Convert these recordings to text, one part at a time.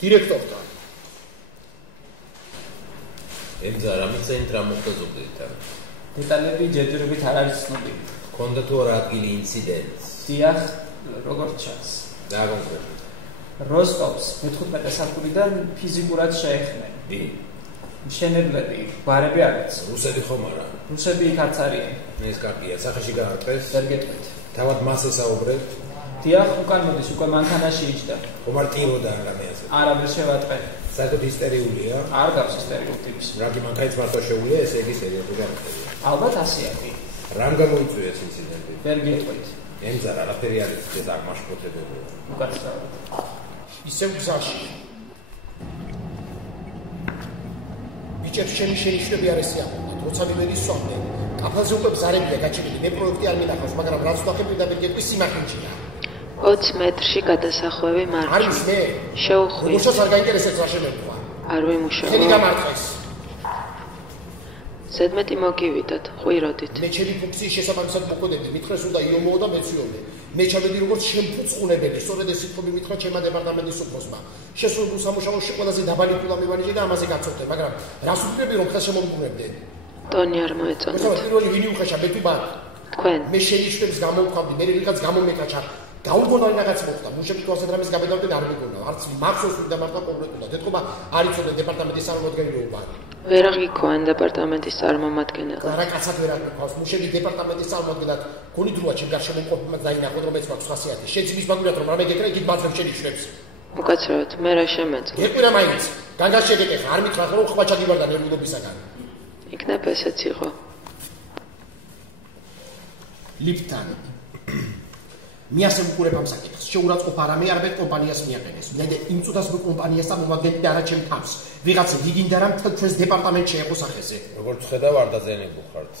დირექტორთან. ემზარ ამით რა მოხდა ზოგადად? დეტალები ჯერჯერობით არ არის ცნობილი. ქონდა თუ არა ადგილი ინციდენტს? დიახ, როგორც ჩანს. და კონკრეტულად როსტოვს მე-15 სართულიდან ფიზიკურად შეეხნენ. დი. მშენებლები, გვარები არის. რუსები ხომ არა? რუსები იქ არც არიან. ეს კარგია, სახეში გააკეთეს. ვერ გეტყვით. თავად მას ესაუბრეთ? დიახ, უკან მოდის, უკვე მანქანაში იჯდა. კომარტიროდა რამე ასე. არა, ვერ შევატყე. საერთოდ ისტერიულია? არ გავს ისტერიული ტიპის. რაგი მანქანით მართლა შეუულია, ესე იგი სერიოზული გამოსულია. ალბათ ასეა. რამ გამოიწვია ეს ინციდენტი? ვერ გეტყვით. ემზარ არაფერი არის ეს აღმაშფოთებელი. უკაცრავად. ისევ გზაში. ბიჭებს შენიშნები არ ესიამოვნათ, როცა მივედი სვამდე. კაფელზე უკვე ბზარებია გაჭირილი, მე პროექტი არ მინახავს, მაგრამ რაც ვახებ პირდაპირ გეტყვი სიმახინჯია. 20 მეტრში გადასახვევი მარჯვნივ. არის მე. შეუხვი. როცა არ გაინტერესებს რა შემედგა. არ ვიმუშაო. ხელი გამარტყეს. ზედმეტი მოგივიდათ, ყვიროდით. მე ჩემი ფუნქციის შესაბამისად მოკვდები, მითხრეს უნდა იომოო და მეცვიოდე. მე ჩავედი როგორც შემფუძყუნებელი, სწორედ ეს სიტყვები მითხრა ჩემმა დეპარტამენტის უფროსმა. შესრულებულ სამუშაოში ყველაზე დაბალი ფულა მივანიჭე და ამაზე გაცნობდე, მაგრამ რას ვფიქრები რომ ხელ შემომგუნებდე? ტონი არ მოეწონათ. პირველი ვინი უხეშა მე თუ ბარ? თქვენ. მე შენიშნებს გამოვხავდი, მე რიგაც გამომეკაჩა. გაუგონარი რაღაც მოხდა. მუშები თუ ასეთ რამეს გაბედავდნენ არ მეგონა. არც მახსოვს უნდა მარტო კონკრეტულად. ეთქობა არ იცოდე დეპარტამენტის წარმომადგენლობა. ვერ აღიქوان დეპარტამენტის წარმომადგენელი. არა კაცად ვერ აღიქوان. მუშები დეპარტამენტის წარმომადგენლად გონიდროა ჩემ გარშემო მყოფმა დაინახოთ რომ ეს მაქვს ხასიათი. შეძინის მაგურად რომ რამე გეკრა იქით ბაძებს შენიშნებს. უკაცრავად, მე რა შემეძლო. გეკვირა მაინც. განგას შეგეკეხა, არ მითხრა რომ ხვაჩა გიბარდა ნერვულობისაგან. იქნებ ესეც იყო. ლიფტან. მიასე უყურებ ამ საკითხს. შეურაცხყოფა არა მე არამედ კომპანიას მიაყენეს. მე იმ წუთას მე კომპანიას და მომადგენელი არა ჩემ თავს. ვიღაცა გიგინდა რა მთელ ჩვენს დეპარტამენტში ეყო სახეზე. როგორც ხედავ არ დაძენებულ ხართ.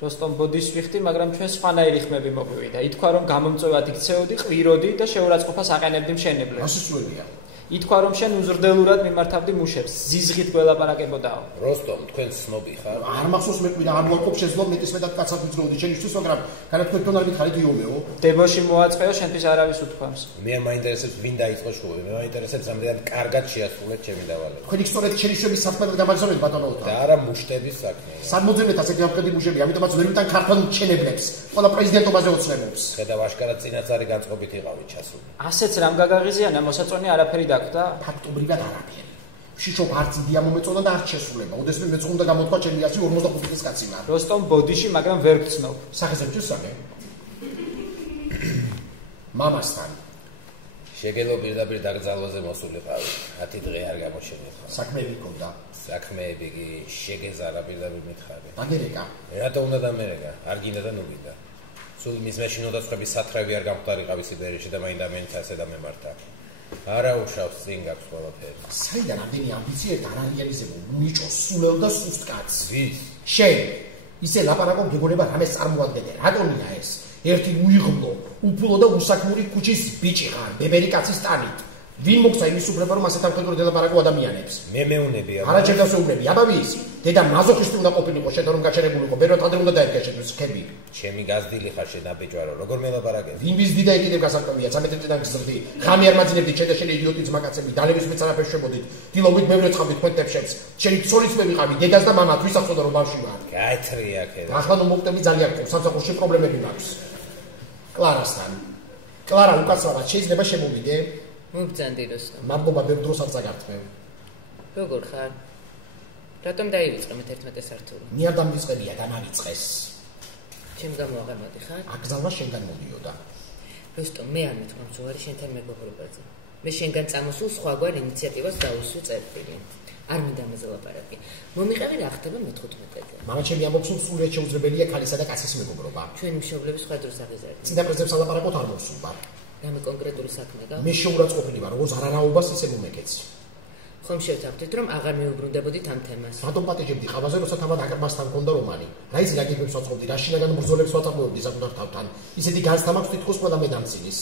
როსტომ ბოდის ვიხდი, მაგრამ ჩვენ სხვანაირი ხმები მოგვივიდა. ითქვა რომ გამომწვევად იქცეოდი, ყვიროდი და შეურაცხყოფას აყენებდი მშენებლებს. ასე სწორია. ითქვა რომ შენ უზრდელურად მიმართავდი მუშებს, ზიზღით გველაპარაკებოდაო. როსტომ, თქვენ ცნობი ხარ? არ მახსოვს მე ყვირა არ ვაკობ შეძლო მეტისმეტად კაცად ვიწროვდი ჩემისთვის, მაგრამ განა თქვენ თვითონ არ მითხარით იომეო. დებოში მოაწყეო, შენთვის არავის უთქვამს. მე მაინტერესებს ვინ დაიწყო შუები, მე მაინტერესებს რამდენად კარგად შეასრულეთ ჩემი დავალება. თქვენ იქ სწორედ შენიშნების საქმედ გამაგზავნეთ ბატონოთა. და არა მუშტების საქმე. სამოძებნეთაც ეგ გამყედი მუშები, ამიტომაც ვერ ვიტან ქართულ მშენებლებს. ყველა პრეზიდენტობაზე ოცნებობს. ხედავ აშკარად წინასწარი განწყობით იყავით ჩასული. ასეც რამ გაგაღიზიანა, მოსაწონი არაფერი დაგდა? ფაქტობრივად არაფერი. შიშობ არც იდეა მომეწონა და არც შესრულება. ოდესმე მეც უნდა გამოთქვა ჩემი 145 წლის კაცი ვარ. როსტომ ბოდიში, მაგრამ ვერ გცნობ. სახეზე ვჭირსამე. მამასთან. შეგელო პირდაპირ დაკრძალვაზე მოსულიყავი. 10 დღე არ გამოჩენილ. საქმეები გქონდა. საქმეები კი შეგეზარა პირდაპირ მითხარი. აგერეკა. რატო უნდა დამერეკა? არ გინდა და ნუ გინდა. სულ მის მეშინოდაწყების სათრავი არ გამختارიყავი სიბერეში და მაინდა მენც ასე დამემართა. არა უშავს წინ გაქვს ყველაფერი. საიდან ამდენი ამბიციები არ არიანიზებულ ნიჭოს სულელ და სუსტ კაცს. ვის? შენ ისე ლაპარაკობ გეგონება რამეს წარმოადგენე. რატომია ეს? ერთი უიღბლო, უფულო და უსაქმური ქუჩის ბიჭი ხარ, ბებერი კაცის ტანით. ვინ მოგცა იმის უფლება რომ ასეთ ამხედროდ ელაპარაკო ადამიანებს? მე მეუნები აბა. არა ჩემ დასეულები, აბავის. დედა მაზოხისტი უნდა ყოფილიყო, შენ რომ გაჩერებულიყო, ბეროთ ადრე უნდა დაედგა შენ ხები. ჩემი გაზდილი ხარ შენ აბეჭვარო, როგორ მელაპარაკებ? ვინ ვიზდი და ეკიდებ გასაკვირია, 13 წლიდან გზრდი. ღამე არ მაძინებდი შენ და შენ იდიოტი ძმაკაცები, დალების მეც არაფერს შებოდით. დილობით მე ვრეცხავდით თქვენ ტეპშებს. შენი ცოლის მე ვიყავი, დედას და მამას ვის ახსოვდა რომ ბავშვი ვარ. გაეთრია ქედა. ახლა ნუ მოვტები ძალიან გქონს, სამსახურში პრობლემები მაქვს. კლარასთან. კლარა უკაცრავად შეიძლება შემოვიდე? მოგძანდი როსტომ. მადლობა ბევრ დროს არ წაგართმევ. როგორ ხარ? რატომ დაივიწყე მე-11 სართული? მე არ დამვიწყებია, დამავიწყეს. ჩემ გამო აღარ მოდიხარ? აკრძალვა შენგან მოდიოდა. როსტომ, მე არ მეთქვამს უარი შენთან მეგობრობაზე. მე შენგან წამოსულ სხვაგვარ ინიციატივას დაუსვი წერტილი. არ მინდა ამაზე ლაპარაკი. მომიყევი რა ხდება მე-15-ზე. მამა ჩემი ამბობს, რომ სრულიად შეუძლებელია ქალისა და კაცის მეგობრობა. ჩვენი მშობლები სხვა დროს აღიზარდნენ. წინა პრეზიდენტს ალაპარაკოთ არ მოსულბარ. რამე კონკრეტული საქმე გაქვს? მე შეურაცხყოფილი ვარ, როგორც არარაობას ისე მომეკეცი. ხომ შევთანხმდით, რომ აღარ მეუბრუნდებოდით ამ თემას. რატომ პატეჟებდი ხავაზე, როცა თავად აკრბასთან მქონდა რომანი? რა ისი რაგებებს ვაწყობდი, რა შინაგან ბრძოლებს ვაწარმოებდი საკუთარ თავთან. ისეთი განცდა მაქვს თითქოს ყველა მე დამცინის.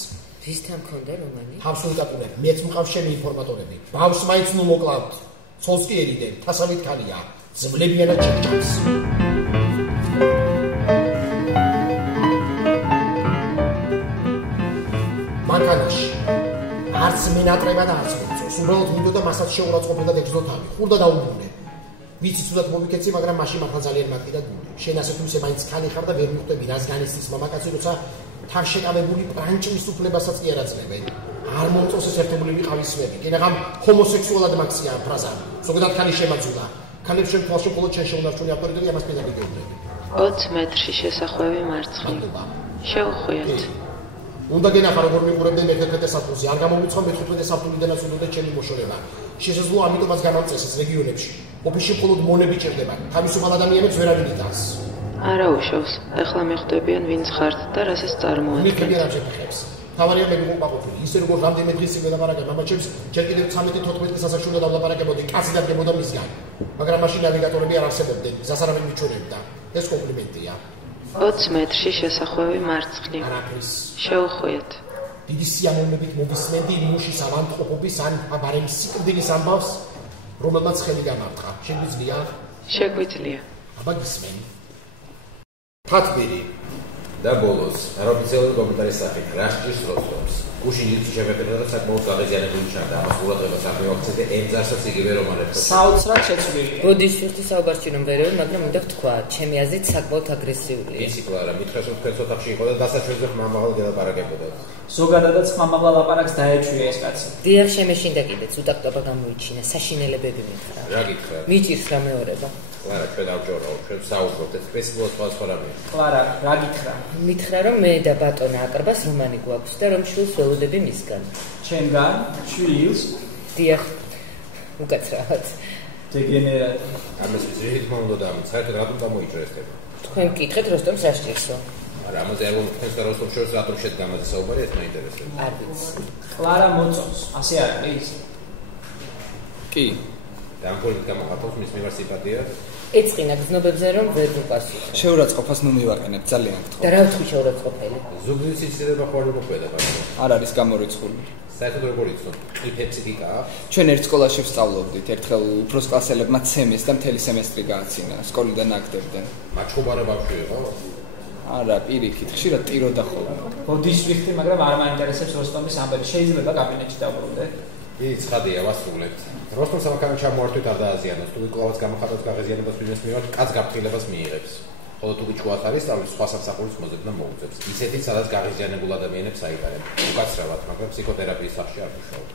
ვისთან მქონდა რომანი? აბსოლუტურად. მეც მყავს შენი ინფორმატორები. ბავს მაინც ნუ მოკლავთ. ცოლს კი ერიდენ, თასავით ქალია. ძვლებიანად ჩეჭავს. მანქანაში არც მინატრება და არც მოწოს. უბრალოდ მინდოდა მასაც შეურაცხყოფა და დეგზო თავი. ხურდა დაუბრუნე. ვიცი თუნდაც მომიქეცი, მაგრამ მაშინ მართლა ძალიან მარტივდა გული. შენ ასე თუ ისე მაინც ხალი ხარ და ვერ მიხვდები რას განიცდის მამაკაცი, როცა თან შეკავებული პრანჭის უფლებასაც კი არ აძლევენ. არ მომწონს ეს ერთობლივი ყავისფერი. კენაღამ ჰომოსექსუალად მაქსია ფრაზა. ზოგადად ხალი შემაძულა. ქალებს შენ თვალში მხოლოდ შენ შეუნარჩუნე ავტორიტეტი, ამას მე დაგიგეუბნები. 20 მეტრში შესახვევი მარცხნივ. შევხვიეთ. უნდა გენახა როგორ მიყურებდნენ მე-11 სართულზე. არ გამომიცხვა მე-15 სართულიდანაც უნდა ჩემი მოშორება. შესაძლოა ამიტომაც გამავწესეს რეგიონებში. ოფისში მხოლოდ მონები ჭირდება. თავისუფალ ადამიანებს ვერავინ იტანს. არა უშავს. ეხლა მიხვდებიან ვინც ხართ და რასაც წარმოადგენთ. მიხვდებიან ამ შეფეხებს. თავარია მე მოგყვაყოფილი. ისე როგორ რამდენიმე დღის წინ ველაპარაკე მამაჩემს, ჯერ კიდევ 13-14 წელს უნდა ვლაპარაკებოდი, კაცი დაგდებოდა მისგან. მაგრამ მაშინ ნავიგატორები არ არსებობდნენ, გზას არავინ მიჩვენებდა. ეს კომპლიმენტია. 20 მეტრში შესახვევი მარცხნივ. არაფრის. შევხვიეთ. დიდი სიამოვნებით მოვისმენდი მუშის ავანტყოფობის ან აბარემის სიკვდილის ამბავს, რომელმაც ხელი გამარტყა. შეგვიძლია? შეგვიძლია. აბა გისმენ. თათბირი და ბოლოს არაოფიციალური კომენტარის სახით რა სჭირს როსტომს? გუშინ იცი შეფეთერდა და საკმაოდ გაღიზიანებული ჩანდა. ამას ყურადღებას არ მივაქცევდი, ემძარსაც იგივე რომ არ ერთხელ. საოცრად შეცვლილია. ბოდიშ ვიხტის საუბარში რომ ვერევი, მაგრამ უნდა ვთქვა, ჩემი აზრით საკმაოდ აგრესიულია. იცი კლარა, მითხრეს რომ თქვენ ოთახში იყო და დასაშვებზე ხმამაღალ გელაპარაკებოდა. ზოგადადაც ხმამაღლა ლაპარაკს დაეჩვია ეს კაცი. დიახ, შემეშინდა კიდეც უტაკტობა გამოიჩინა, საშინელებები მითხრა. რა გითხრა? მიჭირს რა მეორება. კლარა, ჩვენ ავჯორავ, ჩვენ საუბრობთ, ეს პრინციპულად სხვა რამეა. კლარა, რა გითხრა? მითხრა რომ მე და ბატონა აკრბას რომანი გვაქვს და რომ შვილს ველოდები მისგან. ჩემგან შვილს დიახ, უკაცრავად. დეგენერატი. ამას ვიზრით მომდო და ამით საერთოდ რატომ გამოიჭრეს თემა? თქვენ გკითხეთ როსტომს რა სჭირსო? არა, ამაზე არ ვთქვენს და როსტომ შორს რატომ შედგა ამაზე საუბარი, ეს მაინტერესებს. არ ვიცი. კლარა მოწონს, ასე არ არის? კი. და ამ პოლიტიკა გამოხატავს მის მიმართ სიმპათიას. ეწყინა გზნობებზე რომ ვერ უპასუხო. შეურაცხყოფას ნუ მივაყენებ, ძალიან და გთხოვ. რა ვთქვი შეურაცხყოფელი? ზუგდიდის სიცილება ხო არ მოხვედა ბატონო. არ არის გამორიცხული. საერთოდ როგორ იცნობ? ყიფებს იქაა? ჩვენ ერთ სკოლაში ვსწავლობდით, ერთხელ უფროს კლასელებმა ცემეს და მთელი სემესტრი გააცინა, სკოლიდან აგდებდნენ. მაჩხუბარა ბავშვი იყო? არა, პირიქით, ხშირად ტიროდა ხოლმე. ბოდიშ ვიხტი, მაგრამ არ მაინტერესებს როსტომის ამბები. შეიძლება კაბინეტში დავბრუნდე? ის ცხადია, ვასრულებთ. როსტომს ამქან ჩამოართვით არ დააზიანოს, თუ კლავაც გამოხატავს გაღიზიანებას ვინმეს მიმართ, კაც გაფრთხილებას მიიღებს. ხოლო თუ ბიჭყუათ არის, სწავლის სხვა სამსახურის მოძებნა მოუწევს. ისეთით, სადაც გაღიზიანებულ ადამიანებს აიყარებს. უკაცრავად, მაგრამ ფსიქოთერაპიის სახში არ მუშაობს.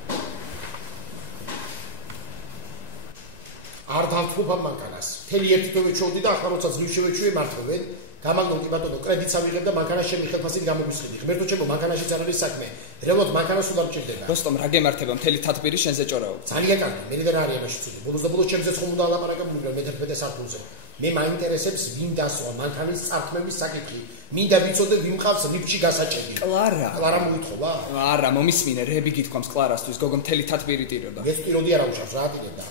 არ დავთმობ მანქანას. მთელი ერთი თვე ვეჩვეოდი და ახლა როცა ძლივ შევეჩვიე მართლობენ. გამაგდონ კი ბატონო, კრედიტს ავიღებ და მანქანას ჩემი ხელფასით გამოგვისყიდი. ღმერთო ჩემო, მანქანაშიც არ არის საქმე. რეალურად მანქანას უნდა მჭირდება. როსტომ, რა გემართება, მთელი თათბირი შენზე ჭორაობ. ძალიან კარგი, მე და რა არის ამაში ცუდი. ბოლოს და ბოლოს ჩემზეც ხომ უნდა ალაპარაკებულიყო მე-11 სართულზე. მე მაინტერესებს ვინ დასვა მანქანის წარქმების საკითხი. მინდა ვიცოდე ვინ მყავს ლიფტში გასაჭები. კლარა. კლარა მოითხოვა? არა, მომისმინე, რები გითქვამს კლარასთვის, გოგო მთელი თათბირი ტიროდა. ეს პიროდი არა უშავს, რა ატირებდა.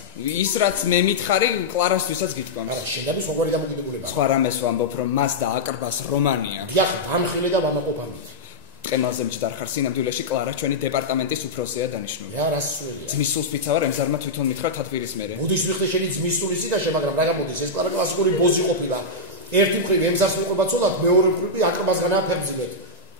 ის რაც მე მითხარი, კლარასთვისაც გითქვამს. არა, შენდაბის მოგვარი დამოკიდებულება. სხვა რამეს ვამბობ, რომ მას და აკრბას რომანია. დიახ, დამხილე და მამაყოფანით. ტყემალზე მჯდარ ხარ, სინამდვილეში კლარა ჩვენი დეპარტამენტის უფროსია დანიშნული. რა რასწველია. ძმის სულს ვიცავარ, ემზარმა თვითონ მითხრა თათბირის მერე. ბუდის ვიხდე შენი ძმის სულის წინაშე, მაგრამ რა გამოდის, ეს კლარა კლასიკური ბოზი ყოფილა. ერთი მხრივ ემზარს მიყვება ცოლად, მეორე მხრივ აკრბასგანაა ფერმზილეთ.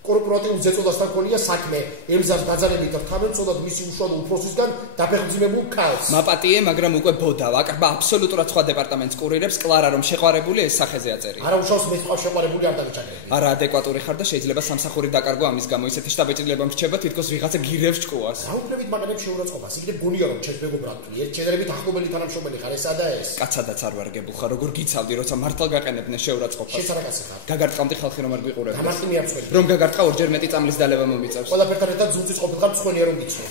კორპორატიულ ზეწოლასთან ქონია საქმე, ემზარს გაძარებით რთავენ ცოლად მისი უშუალო უფროსისგან დაფეხმძიმებულ ქალს. მაპატიე, მაგრამ უკვე ბოდავ, აკრბა აბსოლუტურად სხვა დეპარტამენტს კურირებს, კლარა რომ შეყვარებული ეს სახეზე აწერია. არა უშავს მე თქვა შეყვარებული არ დაგეჭაგრები. არა ადეკვატური ხარ და შეიძლება სამსახური დაკარგო ამის გამო, ისეთი შტაბეჭდილება მრჩება, თითქოს ვიღაცა გირევს ჭკუას. რა უბრალოდ მაგალებს შეურაცხყოფას, იქნებ გონია რომ ჩემს მეგობრად თუ ერთ შედარებით ახლობელი თანამშრომელი ხარ ესა და ეს. კაცადაც არ ვარგებულ ხარ, როგორ გიცავდი, როცა მართალ გაყენებდნენ შეურაცხყოფას. შესარაკაცი ხარ. გაგარტყამდი ხალხი რომ არ გვიყურებდეს. გამარტი მიარწყვეტი. რომ გაგარტყა ორჯერ მეტი წამლის დალევა მომიწევს. ყველაფერთან ერთად ზუსტის ყოფილიყარ მწვენია რომ გიცნო.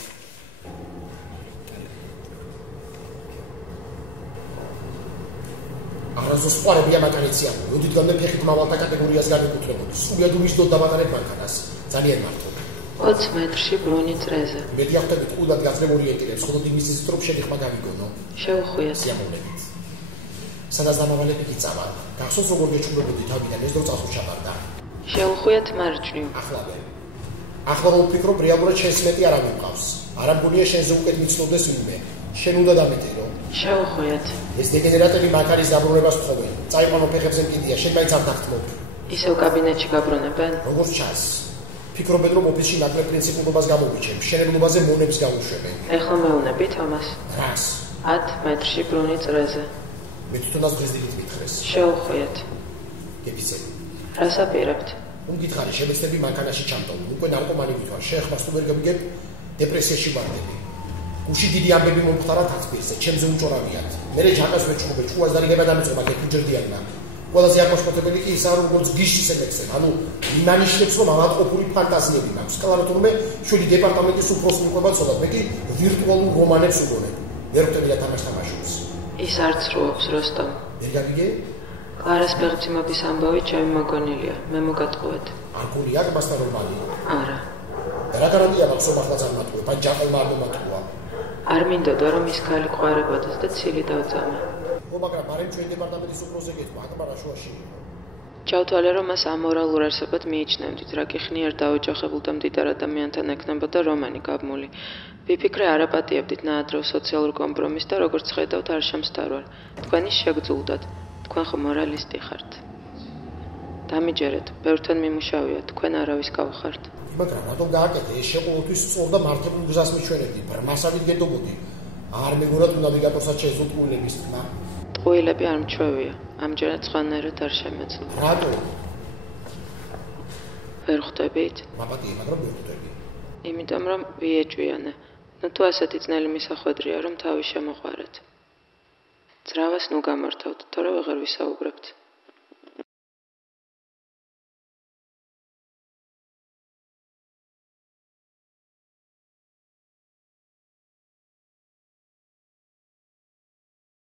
არასდროს ყარებია მანქანიცია. ოდითგანვე ფეხით მავალთა კატეგორიას განეკუთვნებოდი. სულიად უმისდოდ დავაყენებ მანქანას. ძალიან მარტო. 20 მეტრში ბრუნი წრეზე. მეტი ახტებით ყუდად გაცნებ ორიენტირებს, ხოლო იმის სტროფ შედიხმა გავიგონო. შევხვიეთ. სიამოვნებით. სადაც დამავალები გიწავა. გახსოვს როგორ გეჭულებოდი თავიდან ეს დრო წასულ ჩაბარდა. შევხვიეთ მარჯვნივ. ახლავე. ახლა რომ ვფიქრობ, რეალურად შენს მეტი არ ამიყავს. არ ამგონია შენზე უკეთ მიცნობდეს ვინმე. შენ უნდა დამეტირო. შევხვიეთ. ეს დეგენერატები მანქანის დაბრუნებას თხოვენ. წაიყვანო ფეხებზე მკიდია, შენ მაინც არ დახტმობ. ისევ კაბინეტში გაბრუნებენ? როგორც ჩანს. ფიქრობენ რომ ოფისში ნაკლებ პრინციპულობას გამოვიჩენ, მშენებლობაზე მონებს გაუშვებენ. ეხლა მეუნებით ამას. რას? 10 მეტრში ბრუნი წრეზე. მე თვითონაც დღეს დიდით მითხრეს. შეუხვიეთ. გეფიცები. რას აპირებთ? გითხარი, შემეცდები მანქანაში ჩამტოვ. უკვე ნარკომანი ვითვალ, შეეხმას თუ ვერ გამიგებ, დეპრესიაში ვარდები. გუში დიდი ამბები მომხდარა თაცბირზე, ჩემზე უჭორავიათ. მე ჯაკას ვეჭუბე, ჭუას დარიგება დამეწობა, გეფუჯერდიანმა. ყველაზე აკოშკოტებელი კი ისაა, როგორც გიშის ემექსენ, ანუ იმანიშნებს, რომ ამატყოფური ფანტაზიები მაქვს. კლარა თურმე, შვილი დეპარტამენტის უფროსი მიყვება ცოდად, მე კი ვირტუალურ რომანებს უგონებ. ვერ ვხვდები და თამაშს. ის არც როობს, როსტომ. ვერ გაგიგე? კლარას ფეხმძიმების ამბავი ჩემი მოგონილია. მე მოგატყუეთ. არ გული აქ მასთან რომანია. არა. რა გარანტია მაქვს, რომ ახლა წარმატებია, ჯაყელმა არ მომატყუა. არ მინდოდა რომ ის ქალი ყვარებოდეს და ცილი დავწამე. მაგრამ არემ ჩვენ დეპარტამენტის უფროსზე გეთქვა, აკბარა შუაში. ჩავთვალე რომ მას ამორალურ არსებად მიიჩნევდით, რა კი ხნიერ დაოჯახებულ და მდიდარ ადამიანთან ექნებოდა რომანი გაბმული. ვიფიქრე არაპატიებდით ნაადრევ სოციალურ კომპრომისს და როგორც ხედავთ არ შემსდარვალ. თქვენი შეგძულდათ. თქვენ ხო მორალისტი ხართ. დამიჯერეთ, ბევრთან მიმუშავია, თქვენ არავის გავხართ. მაგრამ რატომ გააკეთე ეს შეყოლთვის სწორ და მართებულ გზას მიჩვენებდი, ბრმასავით გედობოდი. არ მეგონათ უნდა ვიგატოსაც შეეძლოთ ყუილების თქმა. ყუილები არ მჩვევია, ამჯერად სხვანაირად არ შემეძლო. რატო? ვერ ხვდებით? მაპატიე, მაგრამ ვერ ხვდები. იმიტომ რომ ვიეჭვიანე. ნუ თუ ასეთი ძნელი მისახვედრია, რომ თავი შემოყარეთ. ძრავას ნუ გამართავთ, თორე ვეღარ ვისაუბრებთ.